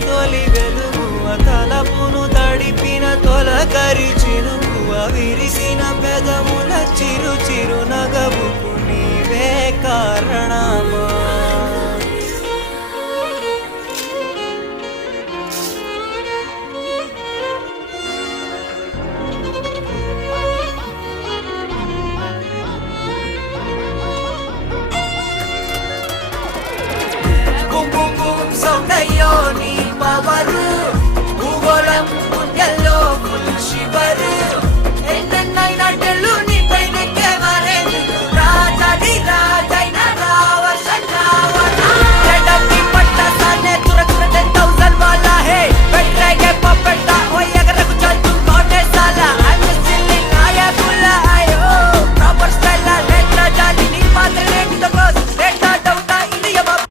తొలి వెలుగువ తలపును తడిపిన తొలకరి చినుకువ విరిసిన పెదముల చిరు చిరు నగవుకు నీవే కారణమా